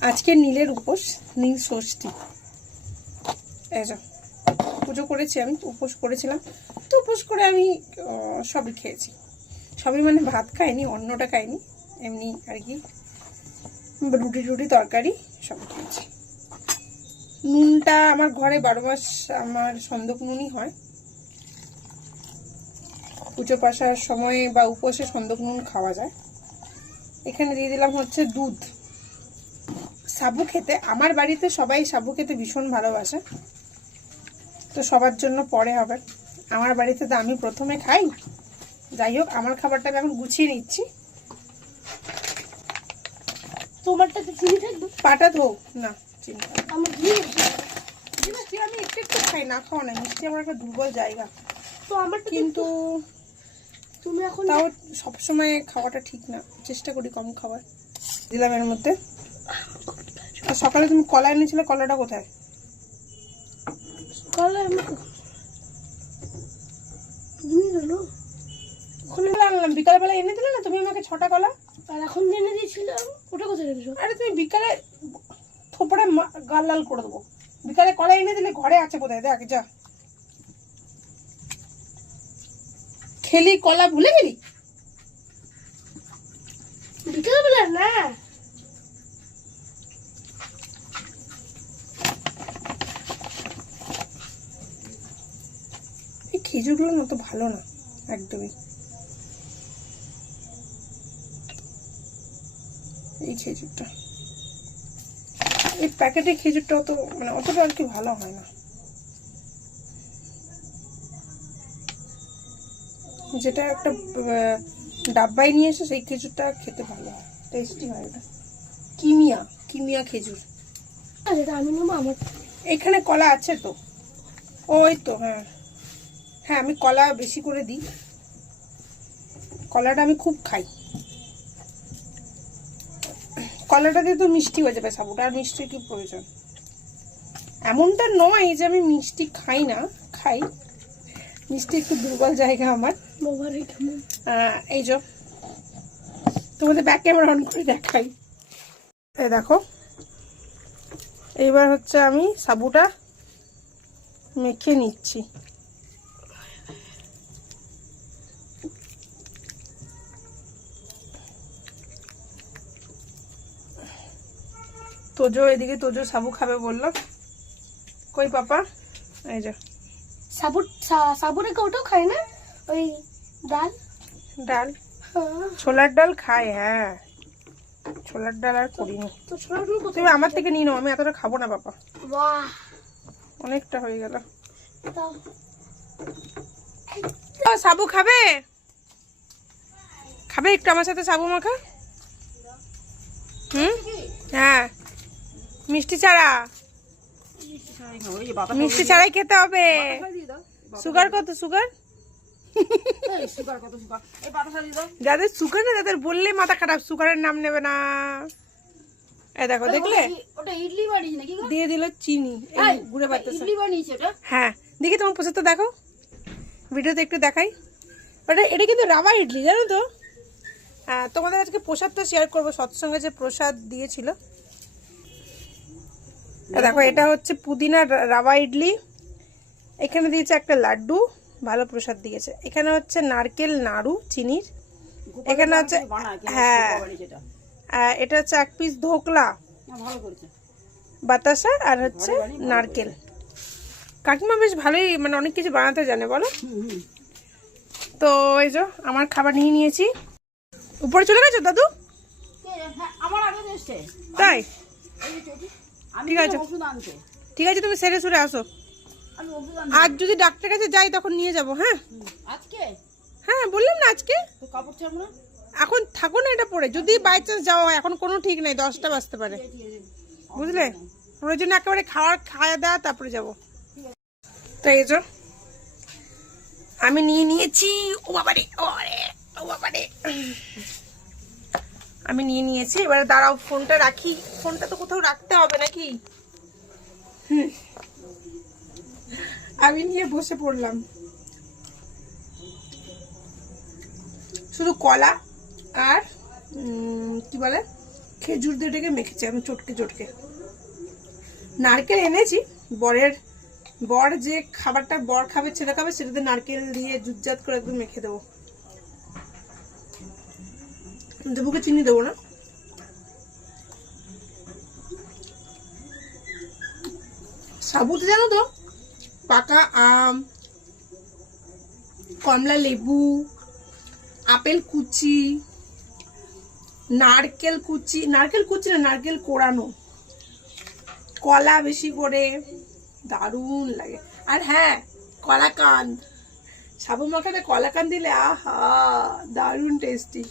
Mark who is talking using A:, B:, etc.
A: আজকে নীলের উপোস, নীল ষষ্ঠী। যো, পুজো করেছি আমি, উপোস করেছিলাম। তো উপোস করে আমি সবই খেয়েছি। সবই মানে ভাত খাইনি অন্যটা খাইনি, এমনি আর কি। রুটি টুটি, তরকারি সব খেয়েছি। নুনটা আমার ঘরে বারো মাস আমার সন্দক নুনই হয়। পুজো পাশার সময় বা উপোসে সন্দক নুন খাওয়া যায়। এখানে দিয়ে দিলাম হচ্ছে দুধ। সাবু খেতে আমার বাড়িতে সবাই সাবু খেতে ভীষণ ভালোবাসে। তো সবার জন্য পরে হবে। আমার বাড়িতে তো আমি প্রথমে খাই। যাই হোক আমার খাবারটা আমি এখন গুছিয়ে নিচ্ছি।
B: তোমারটাতে চিনি থাকবে?
A: পাটা ধো না।
B: আমার ঘি
A: মিষ্টি আমি একটু একটু খাই না খাওয়া না মিষ্টি আমার একটা দুর্বল জায়গা।
B: তো আমারটা
A: কিন্তু
B: তুমি এখন
A: তাও সবসময় খাওয়াটা ঠিক না। চেষ্টা করি কম খাবার দিলাম এর মধ্যে। সকালে তুমি কলা এনেছিলে কলাটা কোথায়?
B: কলা তুমি জানো?
A: ওখানে আনলাম বিকালবেলা এনে দিলে না তুমি আমাকে ছটা কলা?
B: আর এখন জেনে দিয়েছিলাম ওটা কোথায় রেখেছো
A: আরে তুমি বিকালে থোপড়ে গাল লাল করে দেবো। বিকালে কলা এনে দিলে ঘরে আছে কোথায় দেখ যা। খেলি কলা ভুলে গেলি
B: বিকেলবেলা না
A: এই খেজুরগুলো না তো ভালো না একদমই। এই খেজুরটা। এই প্যাকেটের খেজুরটা অত মানে অতটা আর কি ভালো হয় না। যেটা একটা ডাব্বায় নিয়ে এসে সেই খেজুরটা খেতে ভালো হয় টেস্টি হয় ওটা। কিমিয়া কিমিয়া খেজুর।
B: আমি নেব আমার
A: এখানে কলা আছে তো। ওই তো হ্যাঁ। হ্যাঁ আমি কলা বেশি করে দিই। কলাটা আমি খুব খাই। কলাটা দিয়ে তো মিষ্টি হয়ে যাবে সাবুটা আর মিষ্টির কি প্রয়োজন? এমনটা নয় যে আমি মিষ্টি খাই না খাই। মিষ্টি একটু দুর্বল জায়গা আমার। এই যে তোমাদের ব্যাক ক্যামেরা অন করে দেখাই। এই দেখো এইবার হচ্ছে আমি সাবুটা মেখে নিচ্ছি। তোজো এদিকে তোজো সাবু খাবে বলল। কই পাপা? এই যে।
B: সাবু সাবুরে ওটাও খায় না? ওই ডাল?
A: ডাল?
B: হ্যাঁ।
A: ছোলার ডাল খায় হ্যাঁ। ছোলার ডাল আর করিনি।
B: তো ছোটগুলো কোথায়
A: তুমি আমার থেকে নিয়ে নাও আমি এতটা খাব না বাবা
B: বাহ।
A: অনেকটা হয়ে গেল। সাবু খাবে? খাবে একটু আমার সাথে সাবু মাখা? হুম? হ্যাঁ। মিষ্টি ছাড়া? মিষ্টি ছাড়াই খেতে হবে। সুগার কত সুগার যাদের সুগার না তাদের বললে মাথা খারাপ সুগারের নাম নেবে না। দেখো দেখলে? দিয়ে দিল চিনি গুড়ে হ্যাঁ দেখি তোমার প্রসাদটা দেখো। ভিডিওতে একটু দেখাই। ওটা এটা কিন্তু রাবা ইডলি জানো তো? তোমাদের আজকে প্রসাদটা শেয়ার করব। সৎসঙ্গে যে প্রসাদ দিয়েছিল দেখো এটা হচ্ছে পুদিনা রাবা ইডলি। এখানে দিয়েছে একটা লাড্ডু ভালো প্রসাদ দিয়েছে। এখানে হচ্ছে নারকেল নাড়ু চিনির। এখানে হচ্ছে হ্যাঁ। এটা হচ্ছে এক পিস ধোকলা বাতাসা আর হচ্ছে নারকেল। কাকিমা বেশ ভালোই মানে অনেক কিছু বানাতে জানে বলো? তো এই যে আমার খাবার নিয়ে নিয়েছি। উপরে চলে গেছো দাদু?
C: আমার আগে এসছে।
A: তাই? ঠিক আছে। ঠিক আছে তুমি সেরে সুরে আসো। আজ যদি ডাক্তার কাছে যাই তখন নিয়ে যাব হ্যাঁ?
C: আজকে?
A: হ্যাঁ বললাম না আজকে। এখন থাকো না এটা পরে। যদি বাই চান্স যাওয়া হয় এখন কোনো ঠিক নেই দশটা বাজতে পারে। বুঝলে? জন্য একেবারে খাওয়ার খাওয়া দাওয়া তারপরে যাব। তো এই যে আমি নিয়ে নিয়েছি। ও বাবারে ও বাবারে ও বাবারে। আমি নিয়ে নিয়েছি, এবারে দাঁড়াও, ফোনটা রাখি। ফোনটা তো কোথাও রাখতে হবে নাকি? হুম। আমি নিয়ে বসে পড়লাম। শুধু কলা আর কি বলে, খেজুর দিয়ে ডেকে মেখেছি আমি চটকে চটকে। নারকেল এনেছি, বরের, বর যে খাবারটা বর খাবে ছেলে খাবে, সেটাতে নারকেল দিয়ে জুতজাত করে একদম মেখে দেবো। দেবুকে চিনি দেবো না। সাবুতে জানো তো, পাকা আম, কমলা লেবু, আপেল কুচি, নারকেল কুচি নারকেল কুচি না, নারকেল কোড়ানো কলা বেশি করে, দারুণ লাগে। আর হ্যাঁ কলাকান্দ। সাবু মাখাতে কলাকান্দ দিলে আহা, দারুণ টেস্টি